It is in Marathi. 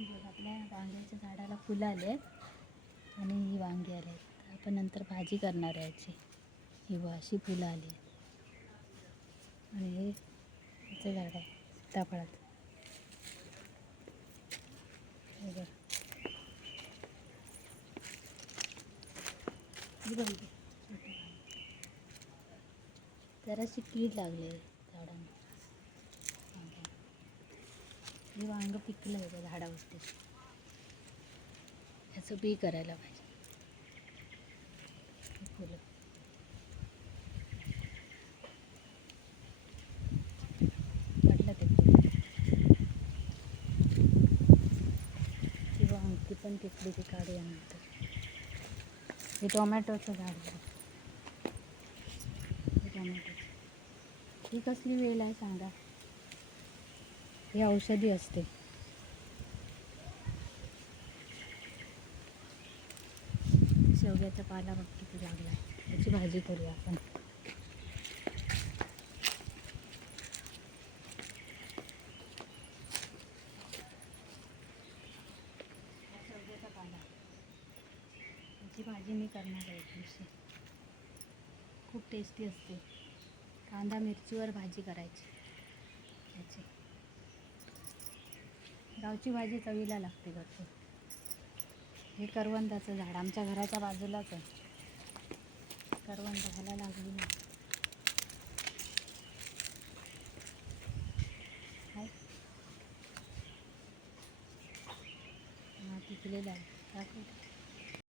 आपल्या वांग्याच्या झाडाला फुलं आले आहेत आणि ही वांगी आले आहेत आपण नंतर भाजी करणार आहे याची. ही अशी फुलं आली. आणि हे याचं झाड आहे सीताफळाचं. बघ. जराशी कीड लागली. आहे हे वांग पिकलं आहे झाडावरती. ह्याचं बी करायला पाहिजे. फुलं. ते ती वांगी पण पिकली ती काढूया नंतर. हे टोमॅटोचं झाड बघ. हे टोमॅटोचं. ही कसली वेल आहे सांगा. हे औषधी असते. शेवग्याचा पाला बघ किती लागला आहे त्याची भाजी करूया आपण. शेवग्याचा पाला भाजी मी करणार आहे एक दिवशी. खूप टेस्टी असते. कांदा मिरचीवर भाजी करायची. याची गावची भाजी चवीला लागते भरपूर हे करवंदाचं झाड आमच्या घराच्या बाजूलाच आहे. करवंद झाला लागली ना हाय. हा दाखवतो